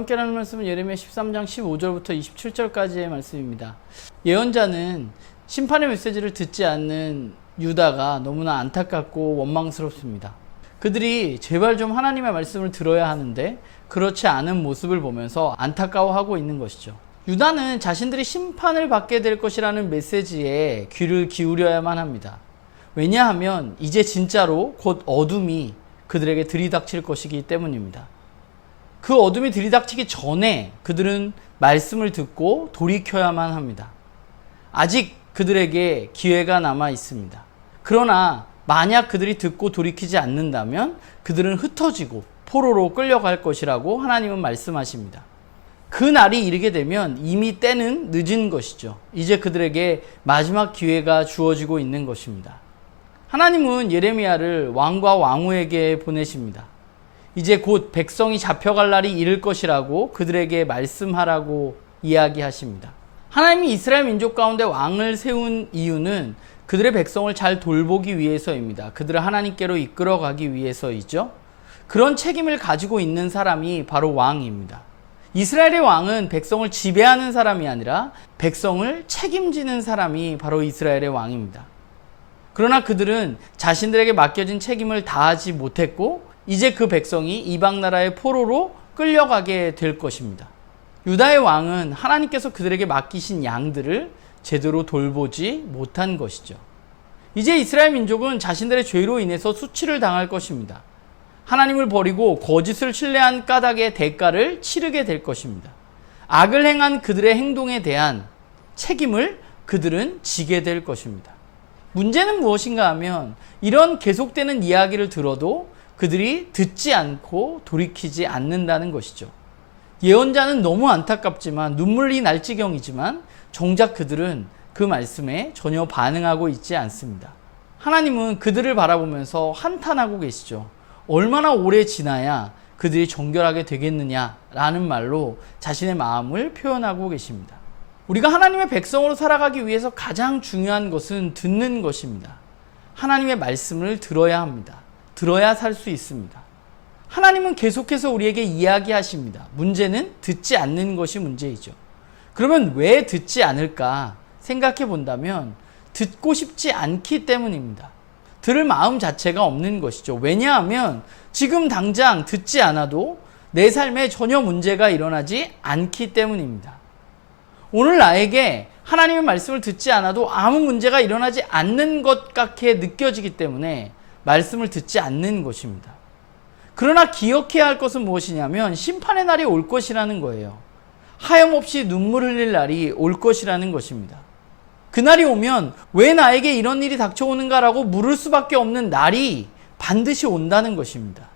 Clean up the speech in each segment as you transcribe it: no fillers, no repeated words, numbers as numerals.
함께 나눌 말씀은 예레미야 13장 15절부터 27절까지의 말씀입니다. 예언자는 심판의 메시지를 듣지 않는 유다가 너무나 안타깝고 원망스럽습니다. 그들이 제발 좀 하나님의 말씀을 들어야 하는데 그렇지 않은 모습을 보면서 안타까워하고 있는 것이죠. 유다는 자신들이 심판을 받게 될 것이라는 메시지에 귀를 기울여야만 합니다. 왜냐하면 이제 진짜로 곧 어둠이 그들에게 들이닥칠 것이기 때문입니다. 그 어둠이 들이닥치기 전에 그들은 말씀을 듣고 돌이켜야만 합니다. 아직 그들에게 기회가 남아 있습니다. 그러나 만약 그들이 듣고 돌이키지 않는다면 그들은 흩어지고 포로로 끌려갈 것이라고 하나님은 말씀하십니다. 그 날이 이르게 되면 이미 때는 늦은 것이죠. 이제 그들에게 마지막 기회가 주어지고 있는 것입니다. 하나님은 예레미야를 왕과 왕후에게 보내십니다. 이제 곧 백성이 잡혀갈 날이 이를 것이라고 그들에게 말씀하라고 이야기하십니다. 하나님이 이스라엘 민족 가운데 왕을 세운 이유는 그들의 백성을 잘 돌보기 위해서입니다. 그들을 하나님께로 이끌어가기 위해서이죠. 그런 책임을 가지고 있는 사람이 바로 왕입니다. 이스라엘의 왕은 백성을 지배하는 사람이 아니라 백성을 책임지는 사람이 바로 이스라엘의 왕입니다. 그러나 그들은 자신들에게 맡겨진 책임을 다하지 못했고 이제 그 백성이 이방 나라의 포로로 끌려가게 될 것입니다. 유다의 왕은 하나님께서 그들에게 맡기신 양들을 제대로 돌보지 못한 것이죠. 이제 이스라엘 민족은 자신들의 죄로 인해서 수치를 당할 것입니다. 하나님을 버리고 거짓을 신뢰한 까닭의 대가를 치르게 될 것입니다. 악을 행한 그들의 행동에 대한 책임을 그들은 지게 될 것입니다. 문제는 무엇인가 하면 이런 계속되는 이야기를 들어도 그들이 듣지 않고 돌이키지 않는다는 것이죠. 예언자는 너무 안타깝지만 눈물이 날 지경이지만 정작 그들은 그 말씀에 전혀 반응하고 있지 않습니다. 하나님은 그들을 바라보면서 한탄하고 계시죠. 얼마나 오래 지나야 그들이 정결하게 되겠느냐라는 말로 자신의 마음을 표현하고 계십니다. 우리가 하나님의 백성으로 살아가기 위해서 가장 중요한 것은 듣는 것입니다. 하나님의 말씀을 들어야 합니다. 들어야 살 수 있습니다. 하나님은 계속해서 우리에게 이야기하십니다. 문제는 듣지 않는 것이 문제이죠. 그러면 왜 듣지 않을까 생각해 본다면 듣고 싶지 않기 때문입니다. 들을 마음 자체가 없는 것이죠. 왜냐하면 지금 당장 듣지 않아도 내 삶에 전혀 문제가 일어나지 않기 때문입니다. 오늘 나에게 하나님의 말씀을 듣지 않아도 아무 문제가 일어나지 않는 것 같게 느껴지기 때문에 말씀을 듣지 않는 것입니다. 그러나 기억해야 할 것은 무엇이냐면 심판의 날이 올 것이라는 거예요. 하염없이 눈물 흘릴 날이 올 것이라는 것입니다. 그날이 오면 왜 나에게 이런 일이 닥쳐오는가라고 물을 수밖에 없는 날이 반드시 온다는 것입니다.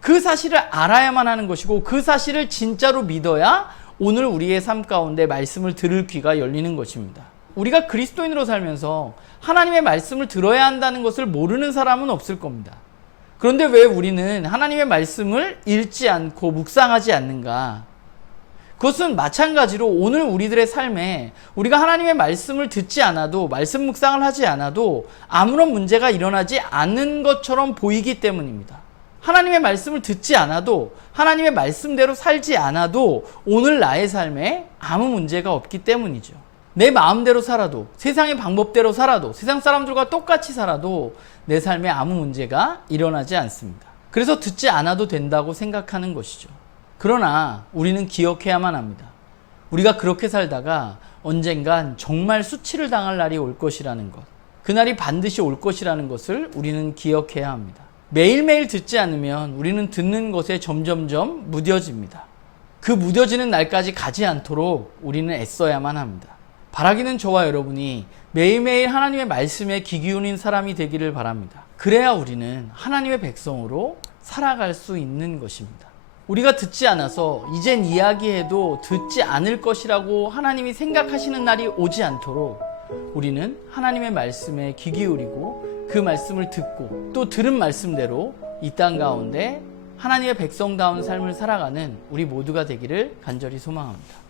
그 사실을 알아야만 하는 것이고 그 사실을 진짜로 믿어야 오늘 우리의 삶 가운데 말씀을 들을 귀가 열리는 것입니다. 우리가 그리스도인으로 살면서 하나님의 말씀을 들어야 한다는 것을 모르는 사람은 없을 겁니다. 그런데 왜 우리는 하나님의 말씀을 읽지 않고 묵상하지 않는가? 그것은 마찬가지로 오늘 우리들의 삶에 우리가 하나님의 말씀을 듣지 않아도 말씀 묵상을 하지 않아도 아무런 문제가 일어나지 않는 것처럼 보이기 때문입니다. 하나님의 말씀을 듣지 않아도 하나님의 말씀대로 살지 않아도 오늘 나의 삶에 아무 문제가 없기 때문이죠. 내 마음대로 살아도 세상의 방법대로 살아도 세상 사람들과 똑같이 살아도 내 삶에 아무 문제가 일어나지 않습니다. 그래서 듣지 않아도 된다고 생각하는 것이죠. 그러나 우리는 기억해야만 합니다. 우리가 그렇게 살다가 언젠간 정말 수치를 당할 날이 올 것이라는 것, 그날이 반드시 올 것이라는 것을 우리는 기억해야 합니다. 매일매일 듣지 않으면 우리는 듣는 것에 점점점 무뎌집니다. 그 무뎌지는 날까지 가지 않도록 우리는 애써야만 합니다. 바라기는 저와 여러분이 매일매일 하나님의 말씀에 귀 기울인 사람이 되기를 바랍니다. 그래야 우리는 하나님의 백성으로 살아갈 수 있는 것입니다. 우리가 듣지 않아서 이젠 이야기해도 듣지 않을 것이라고 하나님이 생각하시는 날이 오지 않도록 우리는 하나님의 말씀에 귀 기울이고 그 말씀을 듣고 또 들은 말씀대로 이 땅 가운데 하나님의 백성다운 삶을 살아가는 우리 모두가 되기를 간절히 소망합니다.